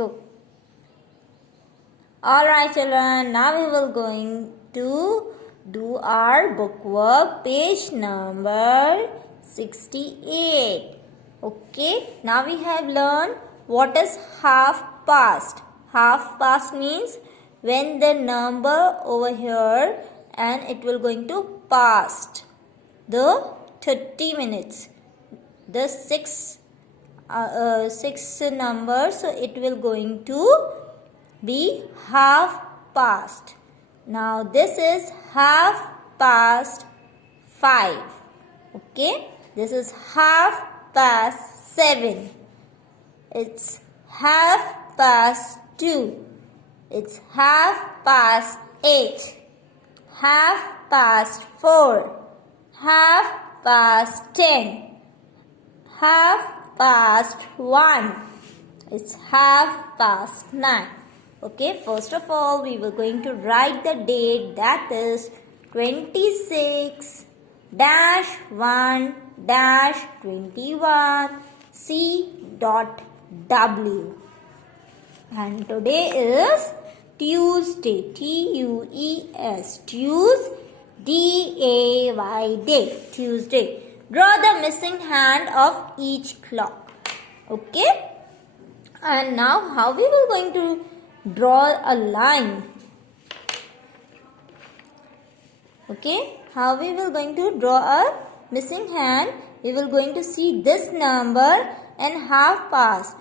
go. Alright children, now we will going to do our book work, page number 68. Okay, now we have learned what is half past. Half past means when the number over here and it will going to past the 30 minutes. The six number, so it will going to be half past. Now this is half past 5. Okay, this is half past 7. It's half past 2. It's half past 8. Half past 4. Half past 10. Half past 1. It's half past 9. Okay, first of all, we were going to write the date, that is 26-1-21 C.W. And today is Tuesday, T-U-E-S, Tuesday, day, Tuesday. Draw the missing hand of each clock. Okay, and now how we will going to draw a line? Okay, how we will going to draw a missing hand? We will going to see this number and half past.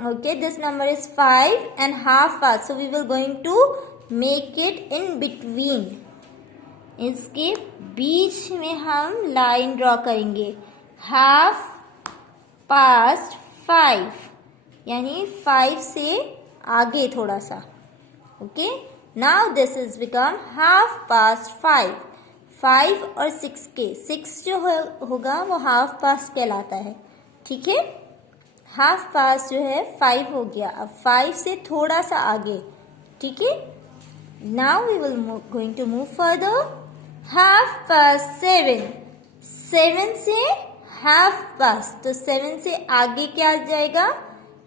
Okay, this number is 5 and half past, so we will going to make it in between. इसके बीच में हम line draw करेंगे. Half past 5 यानी 5 से आगे थोड़ा सा. Okay, now this is become half past 5. 5 और 6 के 6 जो होगा वो हाफ पास्ट कहलाता है. ठीक है, हाफ पास्ट जो है 5 हो गया. अब 5 से थोड़ा सा आगे. ठीक है, now we will going to move further. Half past 7. 7 से हाफ पास्ट, तो 7 से आगे क्या आ जाएगा?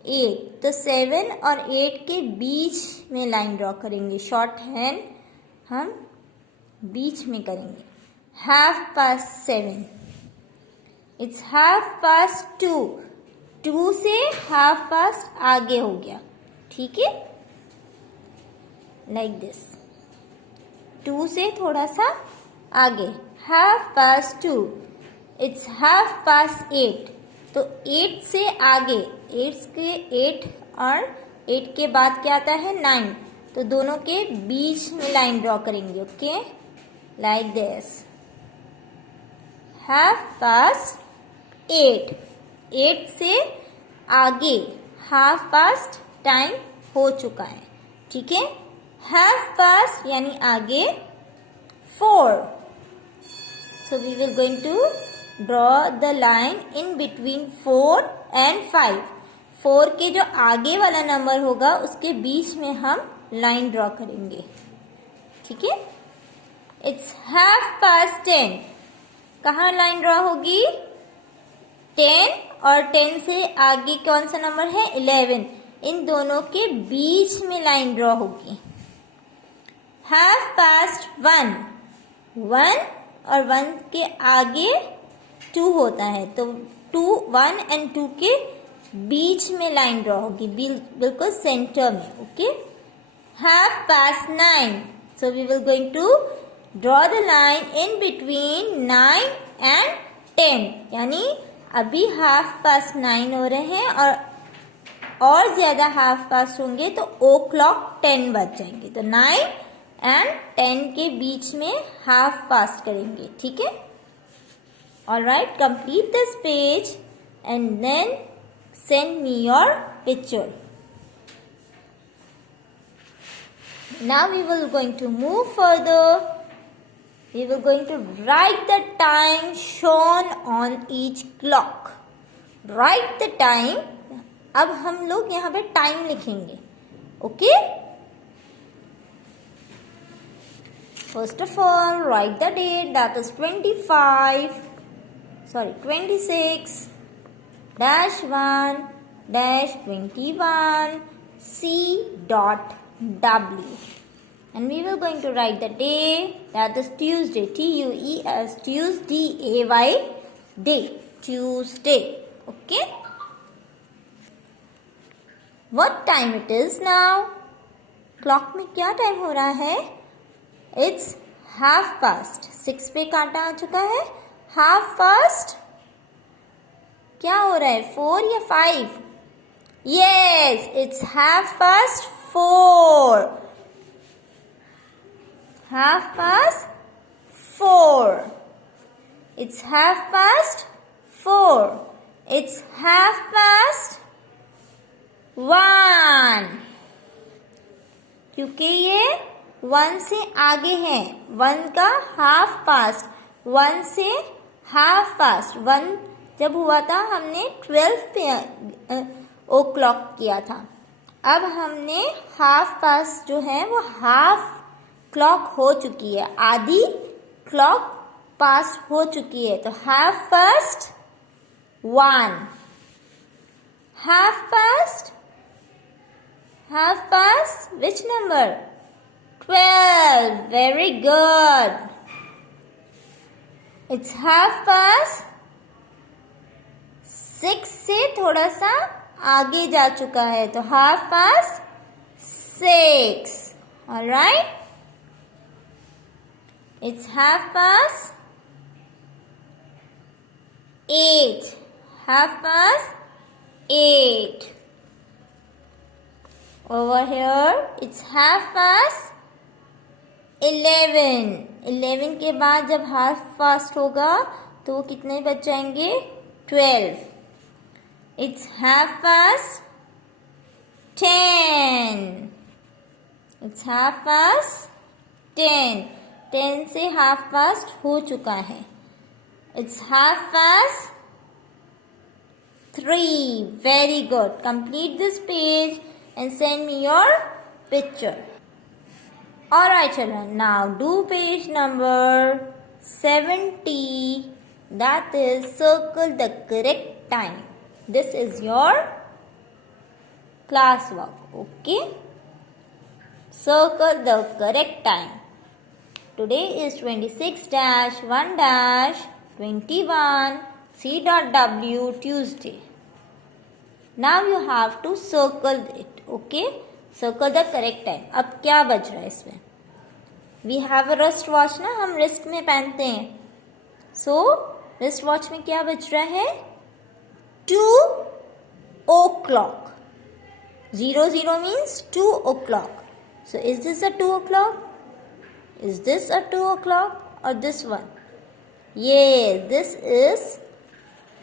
8. तो 7 और 8 के बीच में लाइन ड्रॉ करेंगे. शॉर्ट हैंड हम बीच में करेंगे. Half past 7. It's half past 2. 2 से हाफ पास्ट आगे हो गया. ठीक है, लाइक दिस. 2 से थोड़ा सा आगे. Half past 2. It's half past 8. तो 8 से आगे, 8 और 8 के बाद क्या आता है? 9. तो दोनों के बीच में लाइन ड्रॉ करेंगे. Okay, like this. Half past 8. 8 से आगे हाफ पास्ट टाइम हो चुका है. ठीक है, हाफ पास्ट यानी आगे 4. So we will going to draw the line in between 4 and 5. 4 के जो आगे वाला नंबर होगा उसके बीच में हम लाइन ड्रॉ करेंगे. ठीक है, इट्स हाफ पास्ट 10. कहाँ लाइन ड्रॉ होगी? 10 और 10 से आगे कौन सा नंबर है? 11. इन दोनों के बीच में लाइन ड्रॉ होगी. Half past 1. 1 और 1 के आगे 2 होता है, तो 1 and 2 के बीच में लाइन ड्रॉ होगी, बिल्कुल सेंटर में. Okay, half past 9. So we will going to draw the line in between 9 and 10. यानी अभी हाफ पास्ट 9 हो रहे हैं और ज्यादा हाफ पास्ट होंगे तो ओ क्लॉक 10 बज जाएंगे. तो 9 and 10 के बीच में हाफ पास्ट करेंगे. ठीक है, alright, complete this page and then send me your picture. Now we will going to move further. We will going to write the time shown on each clock. Write the time. अब हम लोग यहाँ पे time लिखेंगे. Okay, first of all, write the date, that is 26-1-21 C.W. And we were going to write the day, that is Tuesday, T-U-E-S, Tuesday, day, Tuesday. Okay? What time it is now? Clock में क्या time हो रहा है? It's 6:30. 6 पे कांटा आ चुका है. 6:30. क्या हो रहा है? 4 या 5? Yes, it's 4:30. 4:30. It's 4:30. It's 1:30. क्योंकि ये 1 से आगे है. 1 का हाफ पास्ट. 1 से हाफ पास्ट. 1 जब हुआ था हमने 12 पे ओ क्लॉक किया था. अब हमने हाफ पास्ट जो है वो हाफ क्लॉक हो चुकी है. आधी क्लॉक पास हो चुकी है. तो 1:30. 1:30. Which number? 12. Very good. It's 6:30 से थोड़ा सा आगे जा चुका है. तो 6:30. All right. It's 8:30. 8:30. Over here, it's 11:30. 11 के बाद जब हाफ फास्ट होगा तो वो कितने बच जाएंगे? 12. It's 10:30. It's 10:30. 10 से हाफ पास्ट हो चुका है. It's 3:30. Very good. Complete this page and send me your picture. Alright children, now do page number 70. That is circle the correct time. This is your class work. Okay? Circle the correct time. Today is 26-1-21 C.W. Tuesday. Now you have to circle it. Okay? Circle the correct time. अब क्या बज रहा है इसमें? We have a wrist watch ना, हम wrist में पहनते हैं. So wrist watch में क्या बज रहा है? 2 o'clock. 00 means 2 o'clock. So is this a 2 o'clock? Is this a 2 o'clock or this one? Yes, this is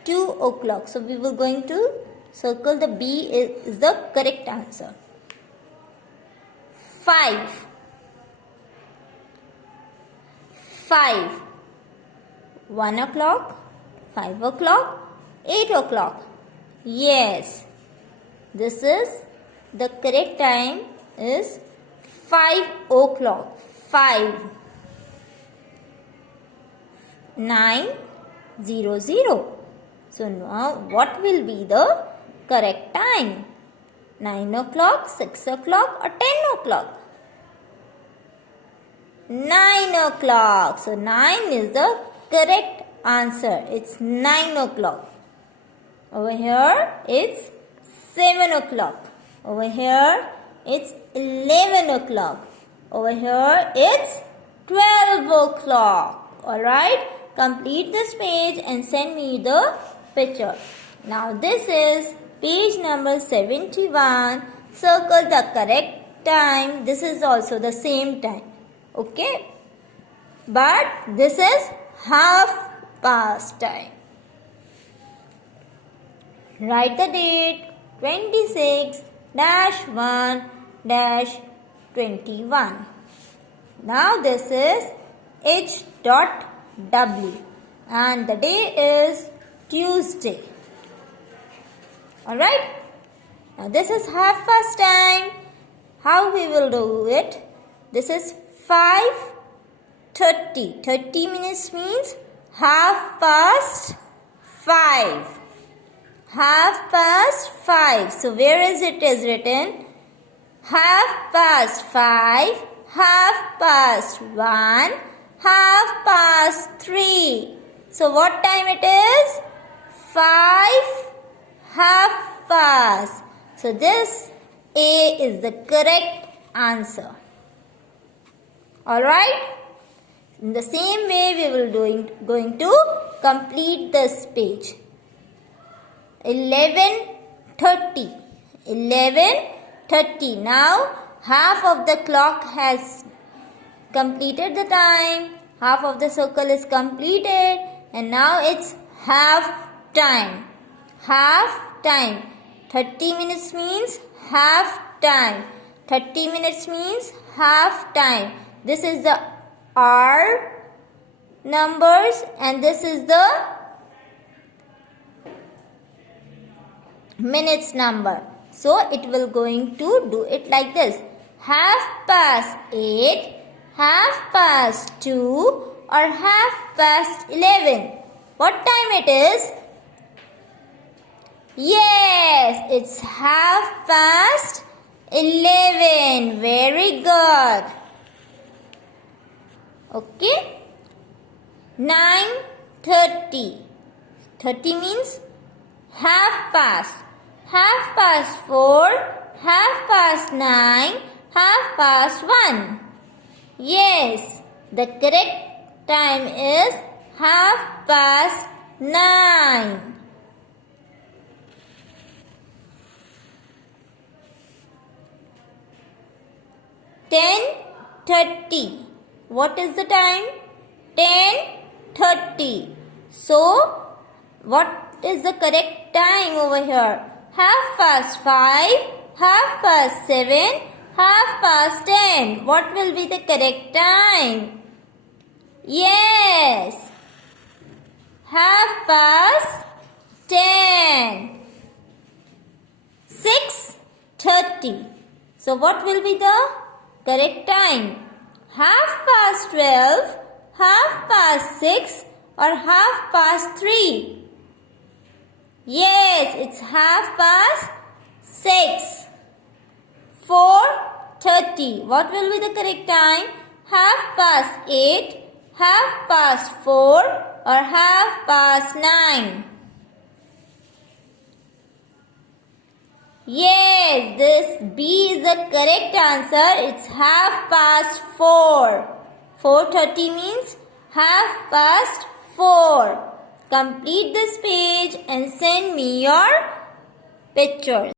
2 o'clock. So we were going to circle the B is the correct answer. 5. 1 o'clock, 5 o'clock, 8 o'clock. Yes, this is the correct time is 5 o'clock. 5. 9:00. So now what will be the correct time? 9 o'clock, 6 o'clock or 10 o'clock? 9 o'clock. So 9 is the correct answer. It's 9 o'clock. Over here it's 7 o'clock. Over here it's 11 o'clock. Over here it's 12 o'clock. Alright? Complete this page and send me the picture. Now this is page number 71. Circle the correct time. This is also the same time. Okay? But this is half past time. Write the date 26-1-21. Now this is H.W. and the day is Tuesday. Alright? Now this is half past time. How we will do it? This is 5:30. 30 minutes means half past 5. Half past 5. So where is it is written? 5:30, 1:30, 3:30. So what time it is? 5:30. So this A is the correct answer. Alright? In the same way we will going to complete this page. 11:30. 11:30. Now half of the clock has completed the time. Half of the circle is completed. And now it's half time. Half time. 30 minutes means half time. 30 minutes means half time. This is the hour numbers and this is the minutes number. So it will going to do it like this. 8:30, 2:30 or 11:30. What time it is? Yes, it's 11:30. Very good. Okay. 9:30. 30 means half past. 4:30, 9:30, 1:30. Yes, the correct time is 9:30. 10:30. What is the time? 10:30. So, what is the correct time over here? 5:30, 7:30, 10:30. What will be the correct time? Yes, 10:30. 6:30. So, what will be the correct time? 12:30, 6:30 or 3:30. Yes, it's 6:30. 4:30. What will be the correct time? 8:30, 4:30 or 9:30. Yes, this B is the correct answer. It's 4:30. 4:30 means 4:30. Complete this page and send me your pictures.